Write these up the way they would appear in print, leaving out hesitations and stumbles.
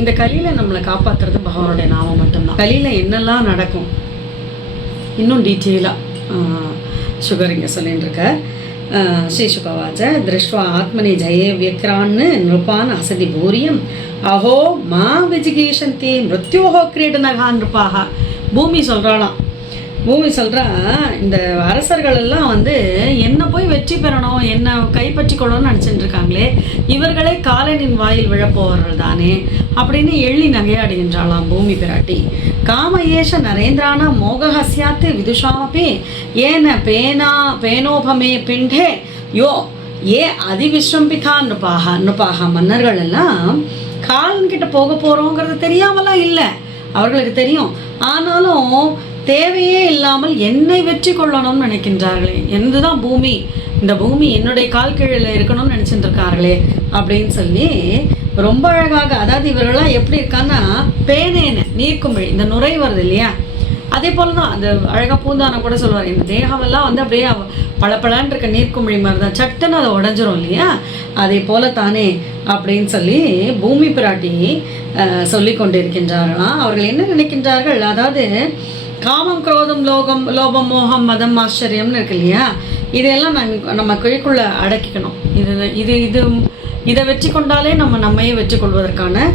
இந்த கலியில் நம்மளை காப்பாற்றுறது பகவானுடைய நாமம் மட்டும்தான். கலியில் என்னெல்லாம் நடக்கும் இன்னும் டீட்டெயிலாக சுகர் இங்கே சொல்லிட்டு இருக்க. ஸ்ரீசுகவாச்ச திருஷ்வா ஆத்மனி ஜெயே வியக்ரான்னு நிருப்பான் அசதி பூரியம் அஹோ மா விஜிகீஷந்தி மிருத்யோஹோ கிரீடனகா நிருப்பாக. பூமி சொல்கிறாளாம், பூமி சொல்கிறா, இந்த அரசர்கள் எல்லாம் வந்து என்ன போய் வெற்றி பெறணும், என்ன கைப்பற்றி கொள்ளணும்னு நினச்சிட்டு இருக்காங்களே, இவர்களே காலனின் வாயில் விழப்போவர்கள் தானே அப்படின்னு எள்ளி நகையாடுகின்றாளாம் பூமி பிராட்டி. காம ஏஷ நரேந்திரான மோகஹஸ்யாத்து விதுஷாமப்பி ஏன பேனோபமே பிண்டே யோ ஏ அதிவிஸ்ரம்பிகா நுபாக. மன்னர்கள் எல்லாம் காலன்கிட்ட போக போகிறோங்கிறது தெரியாமலாம் இல்லை, அவர்களுக்கு தெரியும். ஆனாலும் தேவையே இல்லாமல் என்னை வெற்றி கொள்ளணும்னு நினைக்கின்றார்களே, என்னதுதான் பூமி, இந்த பூமி என்னுடைய கால் கீழில் இருக்கணும்னு நினச்சிட்டு இருக்கார்களே அப்படின்னு சொல்லி ரொம்ப அழகாக, அதாவது இவர்கள்லாம் எப்படி இருக்கான்னா பேனேன நீர்க்குமிழி, இந்த நுரை வருது இல்லையா, அதே போல தான் அந்த அழகாக பூந்தானம் கூட சொல்லுவார், இந்த தேகமெல்லாம் வந்து அப்படியே பளபளன்னு இருக்க நீர்க்குமிழி மாதிரி தான், சட்டுன்னு அதை உடஞ்சிரும் இல்லையா, அதே போல தானே அப்படின்னு சொல்லி பூமி பிராட்டி சொல்லி கொண்டிருக்கின்றார்களாம். அவர்கள் என்ன நினைக்கின்றார்கள், அதாவது காமம் குரோதம் லோபம் மோகம் மதம் ஆச்சரியம்னு இருக்கு இல்லையா, இதெல்லாம் நம்ம குழிக்குள்ள அடக்கிக்கணும். இதை வெற்றி கொண்டாலே நம்மையே வெற்றி கொள்வதற்கான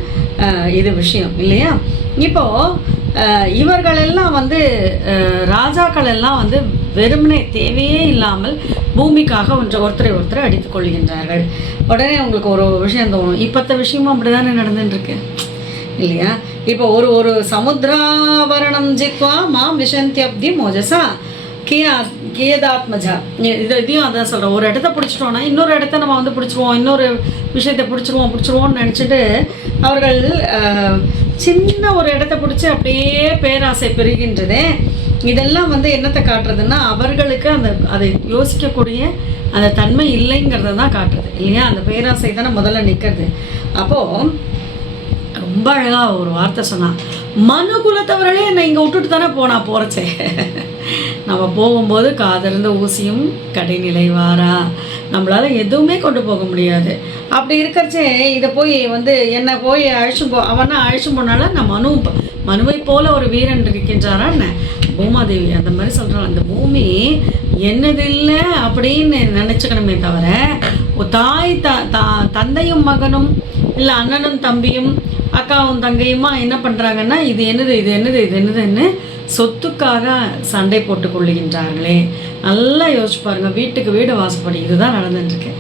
இது விஷயம் இல்லையா. இப்போ இவர்களெல்லாம் வந்து ராஜாக்கள் எல்லாம் வந்து வெறுமனே தேவையே இல்லாமல் பூமிக்காக ஒருத்தரை அடித்துக் கொள்கின்றார்கள். உடனே உங்களுக்கு ஒரு விஷயம் தோணும், இப்பத்த விஷயமும் அப்படிதானே நடந்துட்டு இருக்கு இல்லையா. இப்போ ஒரு சமுத்திராவரணம் ஜித்வா மாம் விஷந்தியப்தி மோஜசா கியதாத்மஜா, இதையும் அதான் சொல்கிறேன். ஒரு இடத்த பிடிச்சிட்டோன்னா இன்னொரு இடத்த நம்ம வந்து பிடிச்சிருவோம், இன்னொரு விஷயத்தை பிடிச்சிருவோம்னு நினச்சிட்டு அவர்கள் சின்ன ஒரு இடத்த பிடிச்சி அப்படியே பேராசை பெறுகின்றதே. இதெல்லாம் வந்து என்னத்தை காட்டுறதுன்னா அவர்களுக்கு அதை யோசிக்கக்கூடிய அந்த தன்மை இல்லைங்கிறத தான் காட்டுறது இல்லையா. அந்த பேராசை தானே முதல்ல நிற்கிறது. அப்போது ரொம்ப அழகாக ஒரு வார்த்தை சொன்னான், மனு குலத்தவர்களே என்னை இங்கே விட்டுட்டு தானே போகிறச்சே, நம்ம போகும்போது காதிருந்த ஊசியும் கடைநிலை வாரா, நம்மளால் எதுவுமே கொண்டு போக முடியாது. அப்படி இருக்கிறச்சே இதை போய் வந்து என்னை போய் அவனா அழைச்சும் போனால நான் மனுவை போல ஒரு வீரன் இருக்கின்றாரான்னு பூமாதேவி அந்த மாதிரி சொல்கிறாள். அந்த பூமி என்னது இல்லை அப்படின்னு நினச்சிக்கணுமே தவிர தாய் தந்தையும் மகனும் இல்லை அண்ணனும் தம்பியும் அக்காவும் தங்கையுமா என்ன பண்ணுறாங்கன்னா இது என்னதுன்னு சொத்துக்காக சண்டை போட்டு கொள்ளுகின்றார்களே. நல்லா யோசிச்சு பாருங்க, வீட்டுக்கு வீடு வாசப்படி இதுதான் நடந்துட்டுருக்கு.